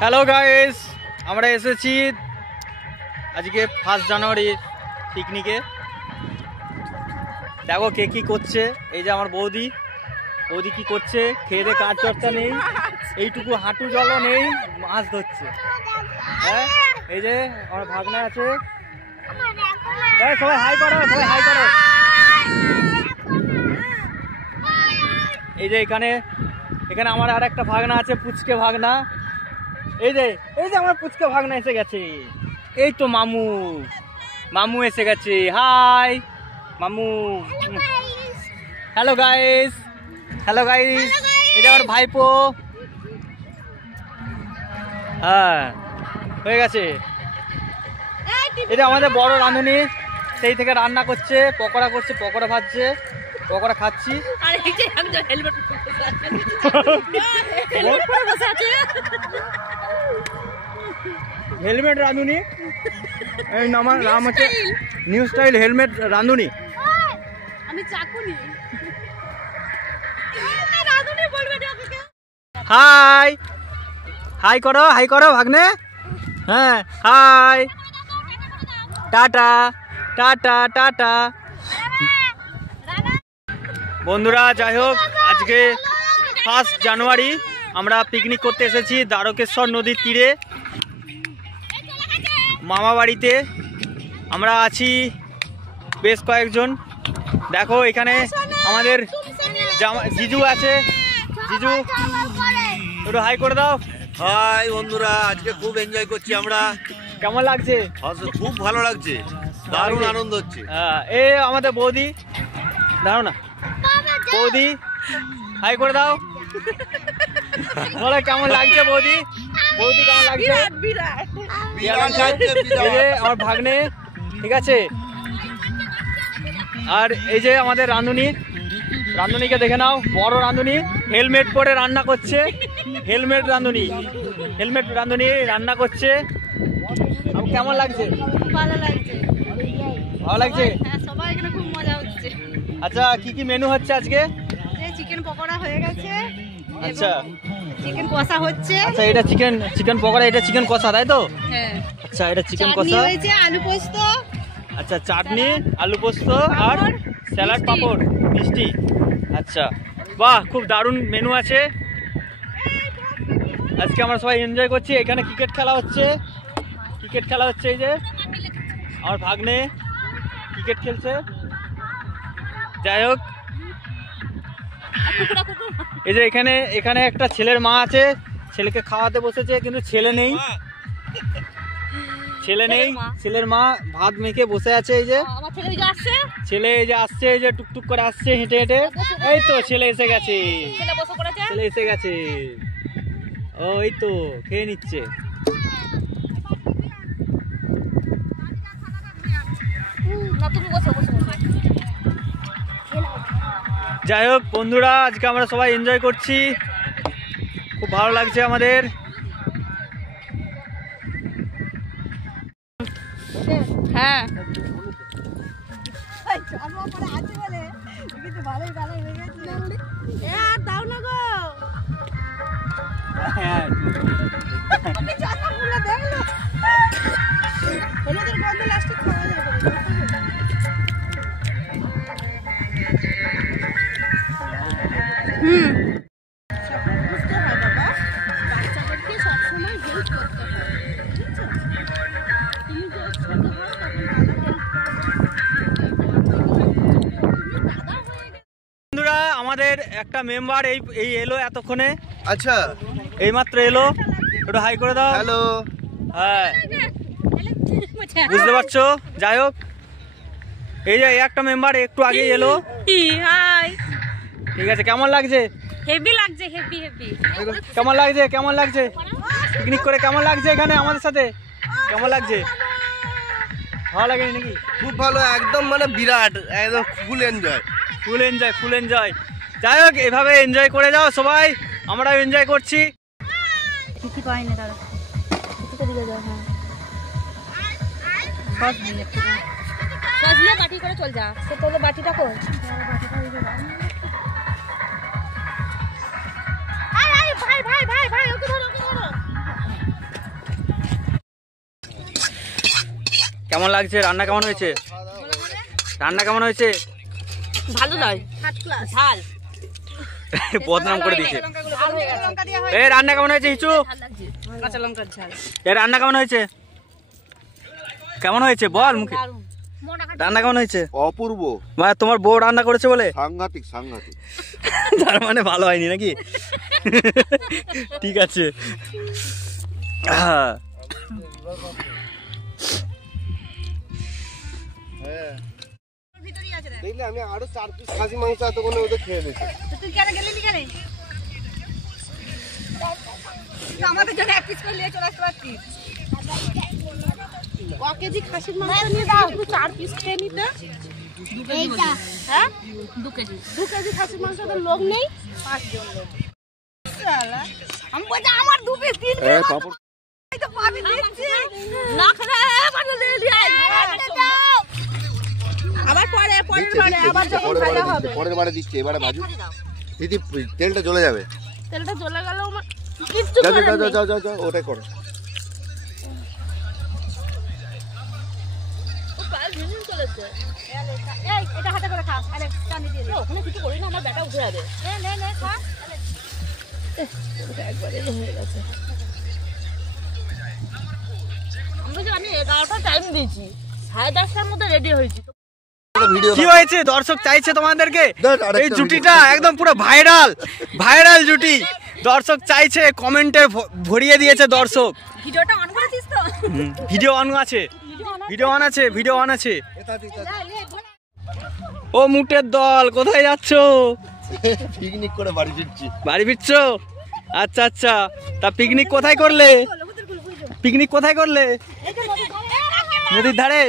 Hello guys, আমরা এসেছি আজকে 1 জানুয়ারি পিকনিকে। দেখো কে কি করছে। এই যে আমার বৌদি কি করছে, খেয়ে দিয়ে কাজ চর্চা নেই, এইটুকু হাঁটু জলও নেই, মাছ ধরছে। হ্যাঁ, এই যে আমার ভাগনা আছে, সবাই হাই করো, সবাই হাই করো। এই যে এখানে আমার আর একটা ভাগনা আছে, পুচকে ভাগনা। এই যে আমার পুচকে ভাগনা এসে গেছে। এই তো মামু এসে গেছে। হাই মামু। হ্যালো গাইস, এই যে আমার ভাইপো। হ্যাঁ, হয়ে গেছে। এটা আমাদের বড় রাঁধুনি, সেই থেকে রান্না করছে, পকোড়া করছে, পকোড়া ভাজছে, পকোড়া খাচ্ছি। হেলমেট রাঁধুনি, এই আমার নাম হচ্ছে নিউ স্টাইল হেলমেট রাঁধুনি। আমি চাকুনি। হাই করো ভাগ্নে। হ্যাঁ, হাই, টাটা টাটা টাটা। বন্ধুরা, যাই হোক, আজকে 1 জানুয়ারি আমরা পিকনিক করতে এসেছি দ্বারকেশ্বর নদীর তীরে, মামা বাড়িতে। আমরা আছি বেশ কয়েকজন। দেখো এখানে আমাদের জিজু আছে। জিজু, একটু হাই করে দাও। হাই বন্ধুরা, আজকে খুব এনজয় করছি আমরা। কেমন লাগছে? খুব ভালো লাগছে, দারুণ আনন্দ হচ্ছে। এ আমাদের বৌদি, দাঁড়ো না বৌদি, হাই করে দাও। বলো কেমন লাগছে বৌদি? কেমন লাগছে? আমার ভাগ্নে, ঠিক আছে। আর এই যে আমাদের রাঁধুনিকে দেখে নাও, বড় রাঁধুনি, হেলমেট পরে রান্না করছে। হেলমেট রাঁধুনি রান্না করছে। কেমন লাগছে? ভালো লাগছে। ভালো লাগছে? হ্যাঁ, সবাই এখানে খুব মজা হচ্ছে। আচ্ছা, কি মেনু হচ্ছে আজকে? চিকেন পকোড়া হয়ে গেছে। আচ্ছা, চিকেন কষা হচ্ছে। আচ্ছা, এটা চিকেন পকোড়া, এটা চিকেন কষা, তাই তো? হ্যাঁ। আচ্ছা, এটা চিকেন কষা হয়েছে, আলু পোস্ত। আচ্ছা, চাটনি, আলু পোস্ত আর স্যালাড, পাঁপড়, মিষ্টি। আচ্ছা, বাহ, খুব দারুণ মেনু আছে। আজকে আমরা সবাই এনজয় করছি। এখানে ক্রিকেট খেলা হচ্ছে। এই যে আমার ভাগ্নে ক্রিকেট খেলছে। যাই হোক, এই যে এখানে একটা ছেলের মা আছে, ছেলেকে খাওয়াতে বসেছে, কিন্তু ছেলে নেই। ছেলের মা ভাত মেখে বসে আছে। এই যে ছেলে এই যে আসছে, এই যে টুকটুক করে আসছে হেঁটে হেঁটে। এই তো ছেলে এসে গেছে। ও, এই তো খেয়ে নিচ্ছে। যাই হোক বন্ধুরা, আজকে আমরা সবাই এনজয় করছি, খুব ভালো লাগছে আমাদের। হ্যাঁ, দাও না গো। বন্ধুরা, আমাদের একটা মেম্বার এই এলো এতক্ষণে। আচ্ছা, এইমাত্র এলো। একটু হাই করে দাও। হ্যালো। হ্যাঁ, বুঝতে পারছো? যাই হোক, এই যে একটা মেম্বার একটু আগে এলো। হাই, ঠিক আছে। কেমন লাগছে? হেভি লাগছে, হেভি। কেমন লাগছে পিকনিক করে? কেমন লাগছে এখানে আমাদের সাথে? কেমন লাগছে? ভালো লাগেনি নাকি? খুব ভালো, একদম মানে বিরাট, একদম ফুল এনজয়। যাই হোক, এভাবে এনজয় করে যাও সবাই, আমরাও এনজয় করছি। কিছু পাইনি দাদা, বাটি করে চল যা। তোদের বাটিটা কর। ভাই, ওকে ধরো। কেমন লাগছে? রান্না কেমন হয়েছে? রান্না কেমন হয়েছে? ভালো নয়, ঝাল বদনাম করে দিচ্ছে। এই রান্না কেমন হয়েছে হিচু? কাঁচা লঙ্কার ঝাল। এই রান্না কেমন হয়েছে? কেমন হয়েছে বল মুখে। রান্না কেমন হয়েছে? অপূর্ব। মানে তোমার বউ রান্না করেছে বলে? সাংঘাতিক সাংঘাতিক। তার মানে ভালো হয়নি নাকি? ঠিক আছে। দেখলে আমি আরো 4 পিস খাসি মাংস এতক্ষণে ওদের খেয়ে নিয়েছি। তুই কেন গেলি কেন? আমাদের জন্য 1 পিস করে নিয়ে চলে আসতে পারতিস। 1 কেজি খাসির মাংস নিয়ে তুই 4 পিস খেয়ে নিতে। এইটা হ্যাঁ 2 কেজি খাসির মাংস তো লোক নেই, 5 জন লোক। শালা আমি বলছি আমার 2 পিস 3 পিস পাপড় এই তো পাবি দিচ্ছি না খরা মানে দিয়ে দিয়ে আবার পরে আবার যখন ভাজা হবে পরের বারে দিচ্ছি, এবারে ভাজু দিদি, তেলটা জ্বলে যাবে। তেলটা জ্বলে গেল আমার কিচ্ছু যাও করার নেই। যাও যাও যাও, ওটাই করো। ও পাল ঝিঝিম চলেছে। এই এটা হাতে করে খা, আরে টানি দিয়ে দে। ওখানে কিছু করি না, আমার ব্যাটা উঠে যাবে। নে খা। এটা একবারে হয়ে গেছে। আমি 11টা টাইম দিয়েছি, 10:30টার মধ্যে রেডি হয়েছি। কি হয়েছে? দর্শক চাইছে তোমাদেরকে এই জুটিটা একদম পুরো ভাইরাল জুটি। দর্শক চাইছে, কমেন্টে ভরিয়ে দিয়েছে দর্শক। ভিডিওটা অন করেছিস তো? ভিডিও অন আছে, ভিডিও অন আছে। ও মুটের দল, কোথায় যাচ্ছ? পিকনিক করে বাড়ি ফিরছি। বাড়ি ফিরছো? আচ্ছা আচ্ছা, তা পিকনিক কোথায় করলে? নদীর ধারে।